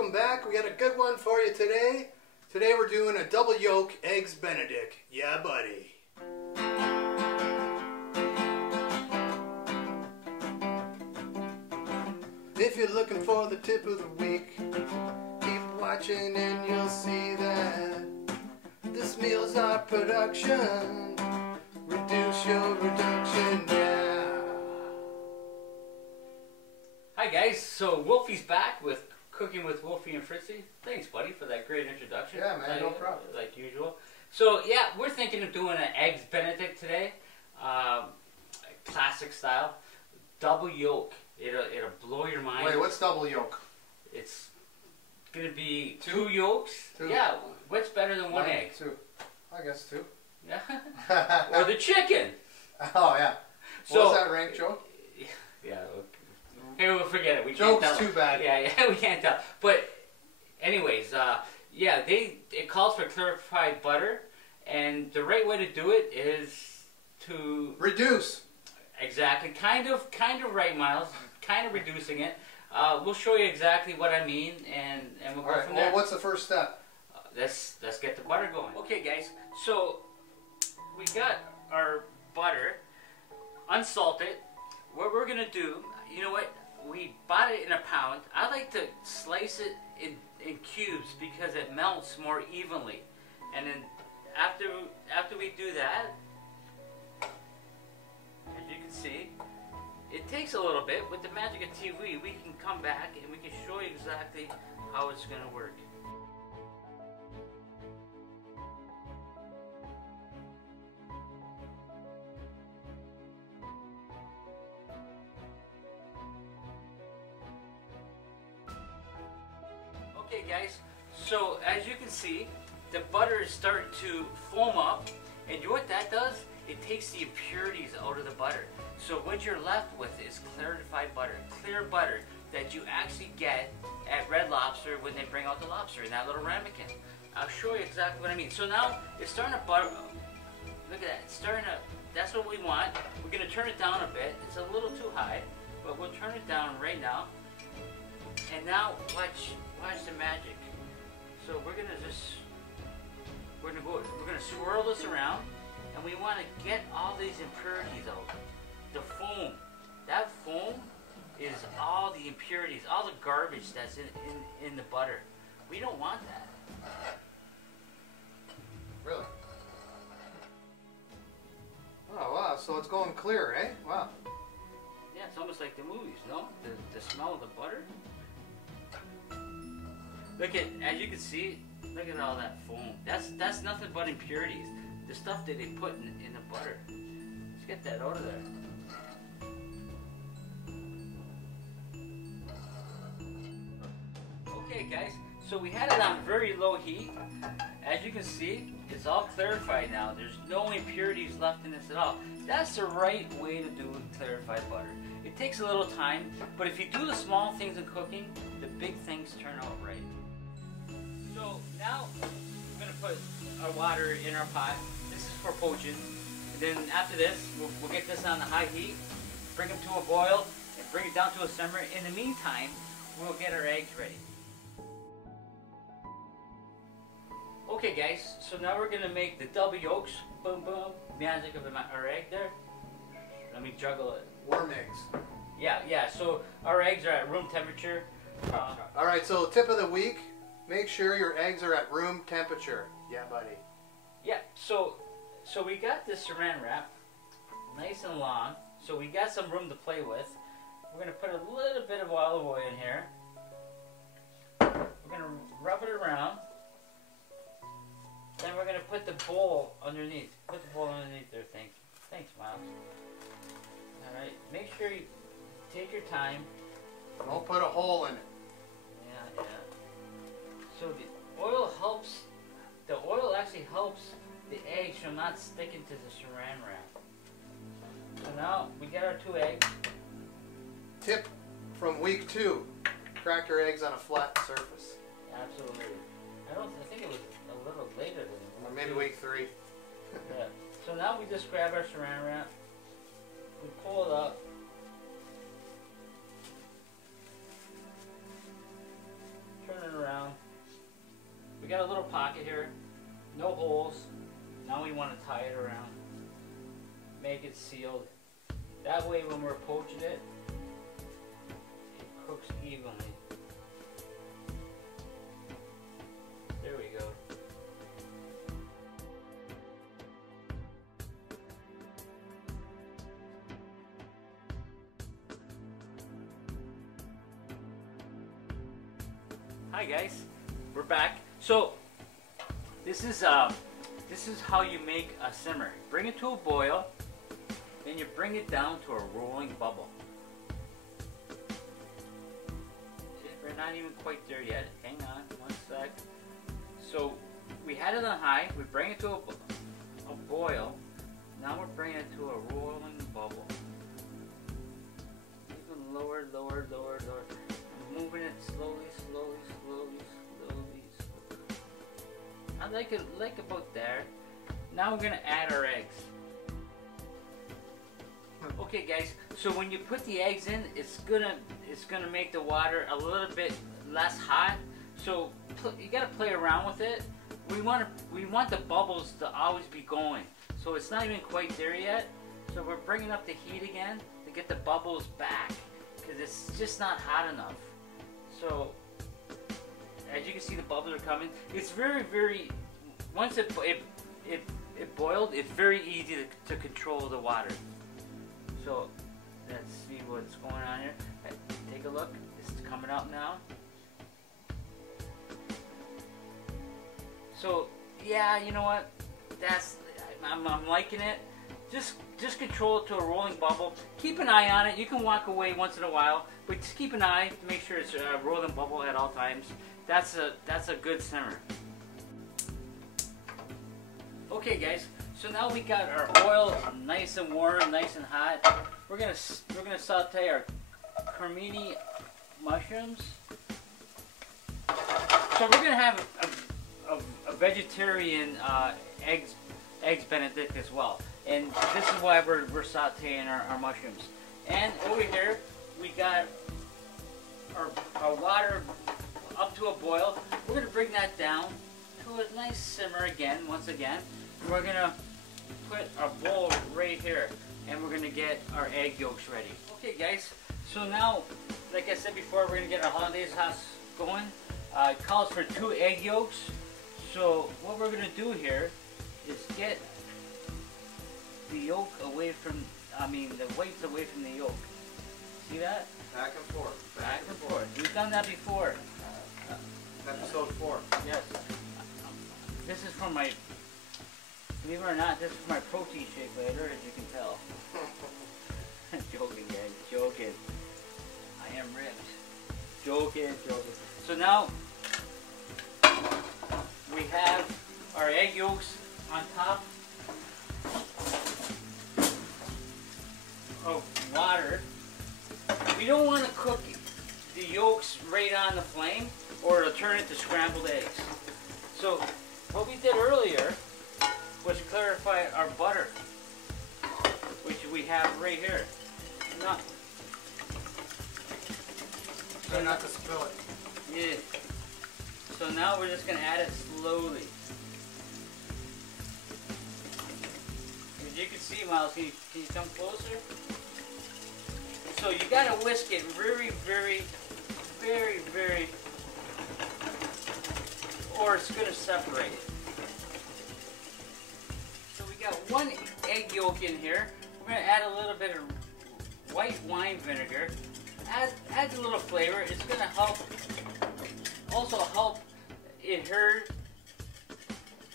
welcome back. We got a good one for you today. Today we're doing a double yolk Eggs Benedict. Yeah, buddy. If you're looking for the tip of the week, keep watching and you'll see that this meal's our production. Reduce your reduction, yeah. Hi guys, so Wolfie's back with Cooking with Wolfie and Fritzy. Thanks buddy for that great introduction. Yeah man, no problem. Like usual. So yeah, we're thinking of doing an Eggs Benedict today. Classic style. Double yolk. It'll blow your mind. Wait, what's double yolk? It's gonna be two yolks. Two. Yeah, what's better than one egg? Two. I guess two. Yeah. Or the chicken. Oh yeah. So, what was that rank joke? Yeah. Okay, we'll forget it. We Joke's can't tell. too bad. Yeah, we can't tell. But anyways, yeah, it calls for clarified butter, and the right way to do it is to reduce. Exactly. Kind of right, Miles. Kind of reducing it. We'll show you exactly what I mean, and we'll go from there. Well, what's the first step? Let's get the butter going. Okay, guys. So we got our butter unsalted. What we're gonna do, you know what? We bought it in a pound. I like to slice it in cubes because it melts more evenly. And then after we do that, as you can see, it takes a little bit. With the magic of TV, we can come back and we can show you exactly how it's going to work. Okay guys, so as you can see, the butter is starting to foam up, and what that does, it takes the impurities out of the butter. So what you're left with is clarified butter, clear butter that you actually get at Red Lobster when they bring out the lobster in that little ramekin. I'll show you exactly what I mean. So now it's starting to butter. Look at that, it's starting to, that's what we want. We're going to turn it down a bit. It's a little too high, but we'll turn it down right now. And now watch the magic. So we're gonna swirl this around, and we want to get all these impurities out. The foam, that foam is all the impurities, all the garbage that's in the butter. We don't want that. Really? Oh wow, so it's going clear, eh? Wow. Yeah, it's almost like the movies, no? The smell of the butter. Look at, as you can see, look at all that foam. That's nothing but impurities. The stuff that they put in the butter. Let's get that out of there. Okay guys, so we had it on very low heat. As you can see, it's all clarified now. There's no impurities left in this at all. That's the right way to do clarified butter. It takes a little time, but if you do the small things in cooking, the big things turn out right. So now we're going to put our water in our pot. This is for poaching. And then after this, we'll get this on the high heat, bring them to a boil, and bring it down to a simmer. In the meantime, we'll get our eggs ready. Okay guys, so now we're going to make the double yolks. Boom, boom. Magic of our egg there. Let me juggle it. Warm eggs. Yeah, so our eggs are at room temperature. Alright, so tip of the week. Make sure your eggs are at room temperature. Yeah, buddy. Yeah, so we got this saran wrap, nice and long, so we got some room to play with. We're going to put a little bit of olive oil in here. We're going to rub it around. Then we're going to put the bowl underneath. Put the bowl underneath there, thanks, Miles. Alright, make sure you take your time. Don't put a hole in it. Yeah. So the oil actually helps the eggs from not sticking to the saran wrap. So now we get our 2 eggs. Tip from week 2, crack your eggs on a flat surface. Absolutely. I think it was a little later than or maybe week 3. Yeah. So now we just grab our saran wrap, we pull it up, turn it around. We got a little pocket here, no holes. Now we want to tie it around, make it sealed. That way when we're poaching it, it cooks evenly. There we go. Hi guys, we're back. So this is how you make a simmer. Bring it to a boil, then you bring it down to a rolling bubble. We're not even quite there yet. Hang on one sec. So we had it on high. We bring it to a boil. Now we're bringing it to a rolling bubble. Even lower, lower, lower, lower. Moving it slowly, slowly, slowly, slowly, slowly. I like it about there. Now we're gonna add our eggs. Okay guys, so when you put the eggs in, it's gonna make the water a little bit less hot. So you gotta play around with it. We want the bubbles to always be going. So it's not even quite there yet. So we're bringing up the heat again to get the bubbles back, because it's just not hot enough. So, as you can see, the bubbles are coming. It's very, very, once it boiled, it's very easy to control the water. So, let's see what's going on here. Take a look. It's coming out now. So, yeah, you know what? I'm liking it. Just control it to a rolling bubble. Keep an eye on it. You can walk away once in a while, but just keep an eye to make sure it's a rolling bubble at all times. That's a good simmer. Okay, guys. So now we got our oil nice and warm, nice and hot. We're gonna saute our cremini mushrooms. So we're gonna have a vegetarian eggs Benedict as well. And this is why we're sauteing our mushrooms. And over here, we got our water up to a boil. We're going to bring that down to a nice simmer again, once again. We're going to put our bowl right here, and we're going to get our egg yolks ready. Okay guys, so now, like I said before, we're going to get our Hollandaise sauce going. It calls for 2 egg yolks. So what we're going to do here is get the yolk away from, the whites away from the yolk. See that? Back and forth. Back and forth. We've done that before. Episode 4. Yes. This is from my, believe it or not, this is my protein shake later, as you can tell. Joking, guys. Joking. I am ripped. Joking, joking. So now, we have our egg yolks on top of water. We don't want to cook the yolks right on the flame, or it'll turn into scrambled eggs. So what we did earlier was clarify our butter, which we have right here. Now, try not to spill it. Yeah. So now we're just going to add it slowly. As you can see, Miles, can you come closer? So you got to whisk it very, very, very, very, or it's going to separate it. So we got 1 egg yolk in here. We're going to add a little bit of white wine vinegar. Adds a little flavor. It's going to also help adhere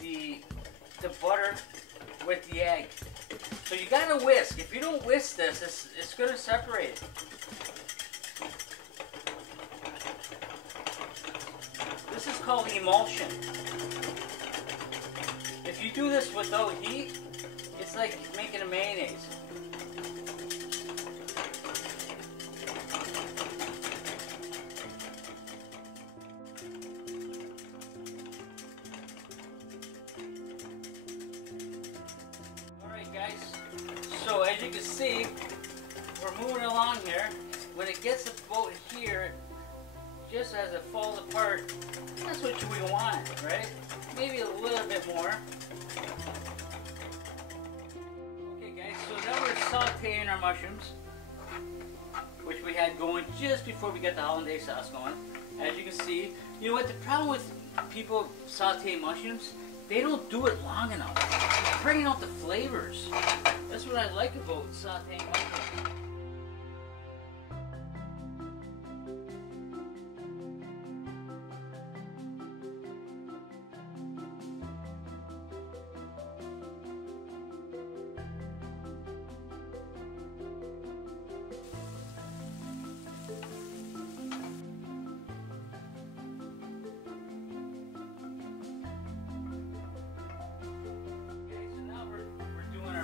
the butter with the egg. So you gotta whisk. If you don't whisk this, it's gonna separate. This is called emulsion. If you do this without heat, it's like making a mayonnaise. Guys, so as you can see, we're moving along here. When it gets about here, just as it falls apart, that's what we want, right? Maybe a little bit more. Okay guys, so now we're sauteing our mushrooms, which we had going just before we got the hollandaise sauce going. As you can see, you know what the problem with people saute mushrooms, they don't do it long enough. It's bringing out the flavors. That's what I like about sauteing mushrooms.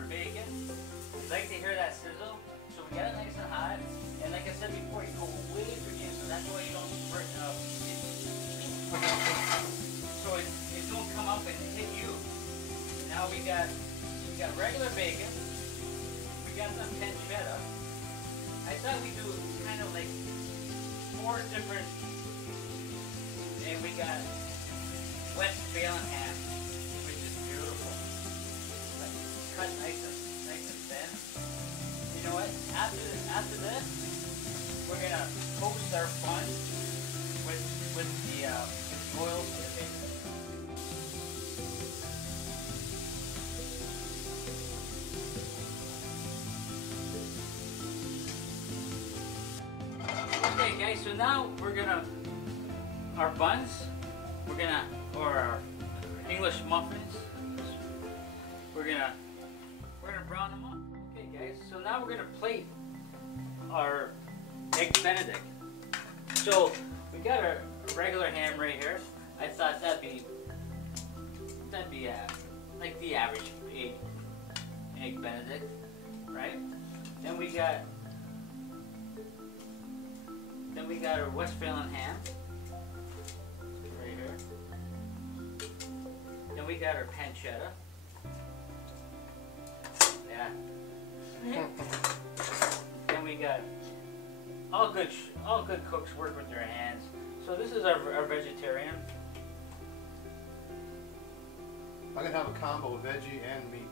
Bacon. You'd like to hear that sizzle, so we got it nice and hot. And like I said before, you go way through here, so that's why you don't burn it up. So it don't come up and hit you. Now we got regular bacon. We got some pancetta. I thought we'd do kind of like 4 different. And we got Westphalian ham, which is beautiful. Cut nice and thin. You know what? After this, we're gonna toast our bun with the oil for the bacon. Okay, guys. So now we're gonna our buns. Or our English muffins. We're gonna brown them up. Okay guys, so now we're gonna plate our Eggs Benedict. So we got our regular ham right here. I thought that'd be like the average Egg Benedict, right? Then we got our Westphalian ham right here. Then we got our pancetta. Yeah. Then we got all good cooks work with their hands. So this is our vegetarian. I'm gonna have a combo of veggie and meat.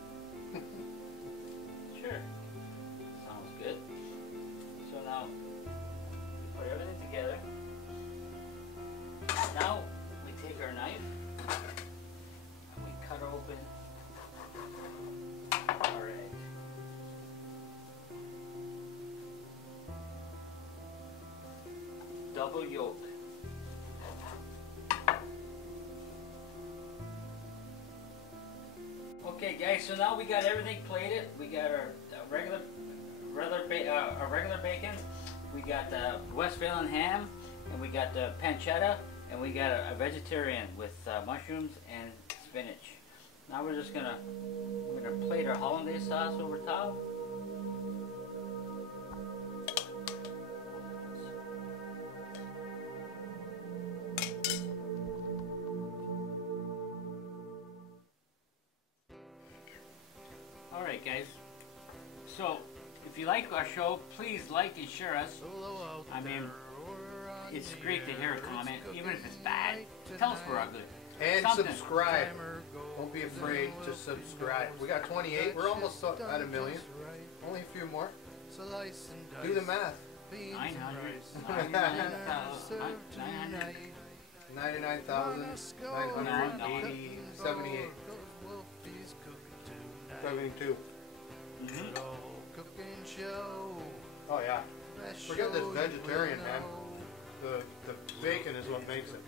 Sure. Sounds good. So now we put everything together. Now we take our knife and we cut open our egg. Double yolk. Okay guys, so now we got everything plated. We got our regular bacon. We got the Westphalian ham, and we got the pancetta, and we got a vegetarian with mushrooms and spinach. Now we're gonna plate our hollandaise sauce over top. Alright guys, so if you like our show, please like and share us. I mean, it's great to hear a comment, even if it's bad. Tell us we're ugly. And something. subscribe. Don't be afraid to subscribe. We got 28. We're almost at 1 million. Only a few more. Do the math. 99,978. 72. Oh yeah. Forget this vegetarian, man. The bacon is what makes it.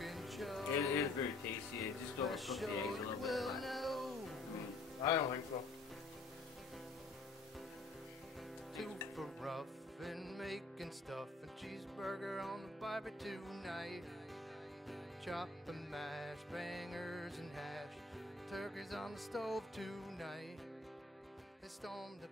It is very tasty. It just overcooked the eggs a little bit. I don't think so. Super rough and making stuff and cheeseburger on the barbecue tonight. Chop the mash, bangers and hash, turkeys on the stove tonight. They stormed the